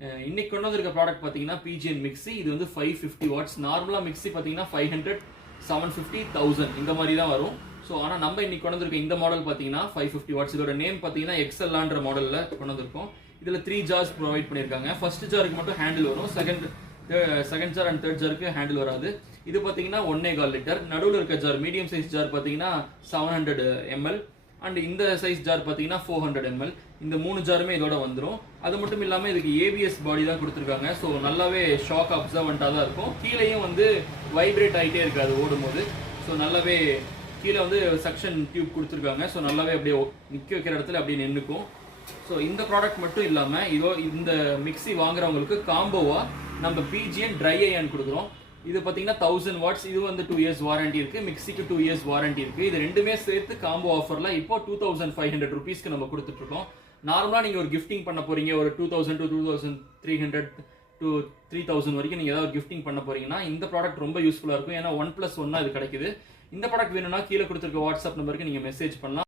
இன்னைக்கு கொண்டு வந்திருக்க ப்ராடக்ட் பார்த்தீங்கன்னா பிஜிஎன் மிக்ஸி. இது வந்து 550 வாட்ஸ். நார்மலாக மிக்ஸி பார்த்தீங்கன்னா 500, 750, 1000 இந்த மாதிரி தான் வரும். ஸோ ஆனால் நம்ம இன்னைக்கு கொண்டு வந்திருக்க இந்த மாடல் பார்த்தீங்கன்னா 550 வாட்ஸ். இதோட நேம் பார்த்தீங்கன்னா எக்ஸல்லான்ற மாடலில் கொண்டு வந்திருக்கோம். இதில் 3 ஜார்ஸ் ப்ரொவைட் பண்ணியிருக்காங்க. ஃபர்ஸ்ட் ஜாருக்கு மட்டும் ஹேண்டில் வரும். செகண்ட் ஜார் அண்ட் தேர்ட் ஜாருக்கு ஹேண்டில் வராது. இது பார்த்தீங்கன்னா 1.25 லிட்டர். நடுவில் இருக்க ஜார் மீடியம் சைஸ் ஜார் பார்த்தீங்கன்னா 700 ml அண்ட் இந்த சைஸ் ஜார் பார்த்தீங்கன்னா 400 ml. இந்த 3 ஜாருமே இதோட வந்துடும். அது மட்டும் இல்லாமல் இதுக்கு ஏபிஎஸ் பாடி தான் கொடுத்துருக்காங்க. ஸோ நல்லாவே ஷாக் அப்சர்வெண்ட்டாக தான் இருக்கும். கீழேயும் வந்து வைப்ரேட் ஆகிட்டே இருக்காது ஓடும்போது. ஸோ நல்லாவே கீழே வந்து சக்ஷன் டியூப் கொடுத்துருக்காங்க. ஸோ நல்லாவே அப்படியே நிற்க வைக்கிற இடத்துல அப்படியே நின்றுக்கும். ஸோ இந்த ப்ராடக்ட் மட்டும் இல்லாமல் இந்த மிக்ஸி வாங்குறவங்களுக்கு காம்போவா நம்ம பிஜிஎன் ட்ரை அயர்ன் கொடுக்குறோம். இது பார்த்தீங்கன்னா 1000 வாட்ஸ். இது வந்து 2 இயர்ஸ் வாரண்டி இருக்கு. மிக்ஸிக்கு 2 இயர்ஸ் வாரண்டி இருக்கு. இது ரெண்டுமே சேர்த்து காம்போ ஆஃபர்ல இப்போ 2500 ருபீஸ்க்கு நம்ம கொடுத்துட்டு இருக்கோம். நார்மலா நீங்க ஒரு கிஃப்டிங் பண்ண போறீங்க, ஒரு 2000 to 2300 to 3000 வரைக்கும் நீங்க ஏதாவது கிஃப்டிங் பண்ண போறீங்கன்னா இந்த ப்ராடக்ட் ரொம்ப யூஸ்ஃபுல்லா இருக்கும். ஏன்னா 1+1 இது கிடைக்குது. இந்த ப்ராடக்ட் வேணும்னா கீழே கொடுத்துருக்க வாட்ஸ்அப் நம்பருக்கு நீங்க மெசேஜ் பண்ணலாம்.